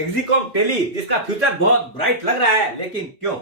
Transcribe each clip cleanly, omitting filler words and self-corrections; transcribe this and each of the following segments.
एक्जिकॉम tele जिसका future बहुत bright लग रहा है, लेकिन क्यों?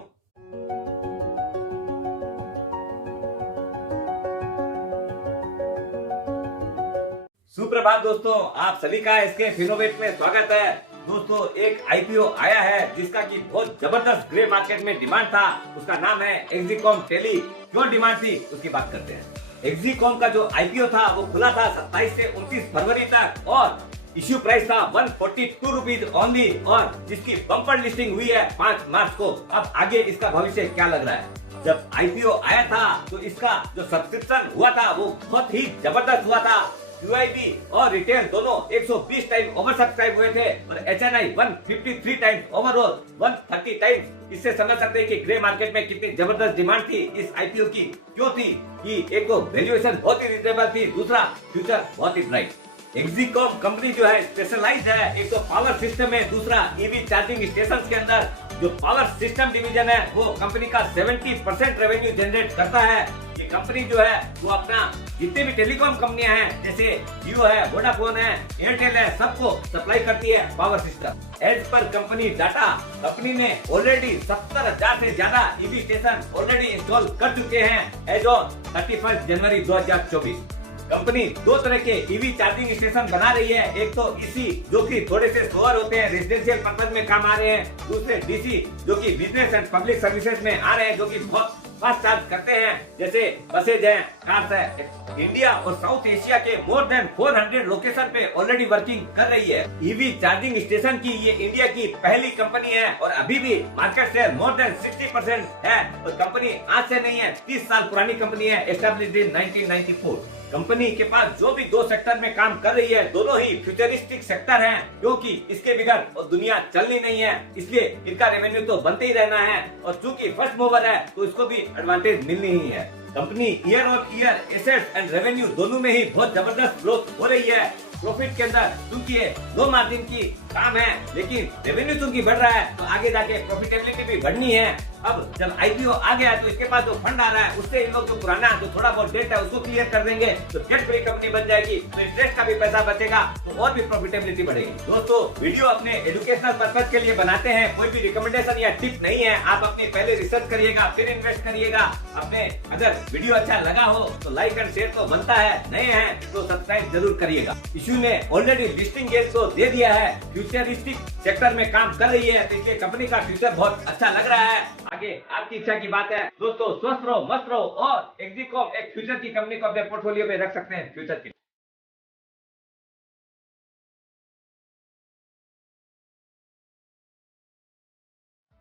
सुप्रभात दोस्तों, आप सभी का इसके फिनोवेट में स्वागत है। दोस्तों, एक आईपीओ आया है जिसका की बहुत जबरदस्त ग्रे मार्केट में डिमांड था। उसका नाम है एक्जिकॉम टेली। क्यों डिमांड थी उसकी बात करते हैं। एक्जिकॉम का जो आईपीओ था वो खुला था 27 से 29 फरवरी तक और इश्यू प्राइस था 142 रुपीज ओनली, और जिसकी बम्पर लिस्टिंग हुई है 5 मार्च को। अब आगे इसका भविष्य क्या लग रहा है? जब आईपीओ आया था तो इसका जो सब्सक्रिप्शन हुआ था वो बहुत ही जबरदस्त हुआ था। QIB और रिटेल दोनों 120 टाइम ओवर सब्सक्राइब हुए थे और HNI 153 टाइम्स, ओवरऑल 130 टाइम्स। इससे समझ सकते हैं कि ग्रे मार्केट में कितनी जबरदस्त डिमांड थी इस आईपीओ की। क्यों थी? कि एक तो वैल्यूएशन बहुत ही रिजनेबल थी, दूसरा फ्यूचर बहुत ही ब्राइट। एक्जिकॉम कंपनी जो है स्पेशलाइज है, एक तो पावर सिस्टम है, दूसरा ईवी चार्जिंग स्टेशन के अंदर जो पावर सिस्टम डिवीजन है वो कंपनी का 70% रेवेन्यू जनरेट करता है। ये कंपनी जो है वो अपना जितने भी टेलीकॉम कंपनियां हैं जैसे जियो है, वोडाफोन है, एयरटेल है, सबको सप्लाई करती है power system. As per company data, company ने ऑलरेडी 70,000 से ज्यादा ईवी स्टेशन ऑलरेडी इंस्टॉल कर चुके हैं एज ऑन 31 जनवरी 2024। कंपनी दो तरह के ईवी चार्जिंग स्टेशन बना रही है। एक तो इसी जो कि थोड़े से स्लोअर होते हैं, रेजिडेंशियल पर्पज में काम आ रहे हैं। दूसरे डीसी जो कि बिजनेस एंड पब्लिक सर्विसेज में आ रहे हैं, जो कि बहुत फास्ट चार्ज करते हैं, जैसे बसेज हैं, कार्स है। इंडिया और साउथ एशिया के मोर देन 400 लोकेशन पे ऑलरेडी वर्किंग कर रही है। ईवी चार्जिंग स्टेशन की ये इंडिया की पहली कंपनी है और अभी भी मार्केट शेयर मोर देन 60% है। और कंपनी आज से नहीं है, 30 साल पुरानी कंपनी है, एस्टेब्लिश्ड इन 1994। कंपनी के पास जो भी दो सेक्टर में काम कर रही है, दोनों ही फ्यूचरिस्टिक सेक्टर हैं, क्योंकि इसके बगैर और दुनिया चलनी नहीं है। इसलिए इनका रेवेन्यू तो बनते ही रहना है और चूंकि फर्स्ट मूवर है तो इसको भी एडवांटेज मिलनी ही है। Company year on year assets and revenue दोनों में ही बहुत जबरदस्त ग्रोथ हो रही है। प्रॉफिट के अंदर चूंकि ये लो मार्जिन की काम है, लेकिन रेवेन्यू चूंकि बढ़ रहा है तो आगे जाके प्रॉफिटेबिलिटी भी बढ़नी है। अब जब आईपीओ आ गया तो इसके पास जो फंड आ रहा है उससे इन लोग जो पुराना जो थोड़ा बहुत डेट है उसको क्लियर कर देंगे तो डेट फ्री कंपनी बन जाएगी, तो इंटरेस्ट का भी पैसा बचेगा तो और भी प्रॉफिटेबिलिटी बढ़ेगी। दोस्तों, वीडियो अपने एजुकेशनल पर्पज के लिए बनाते हैं, कोई भी रिकमेंडेशन या टिप नहीं है। आप अपनी पहले रिसर्च करिएगा फिर इन्वेस्ट करिएगा। अपने अगर वीडियो अच्छा लगा हो तो लाइक एंड शेयर तो बनता है, नए हैं तो सब्सक्राइब जरूर करिएगा। इश्यू ने ऑलरेडी लिस्टिंग गेट को दे दिया है, फ्यूचरिस्टिक सेक्टर में काम कर रही है, तो इसलिए कंपनी का फ्यूचर बहुत अच्छा लग रहा है। आगे आपकी इच्छा की बात है। दोस्तों, स्वस्थ रहो, मस्त रहो और एक्जिकॉम एक फ्यूचर की कंपनी को अपने पोर्टफोलियो में रख सकते हैं फ्यूचर की।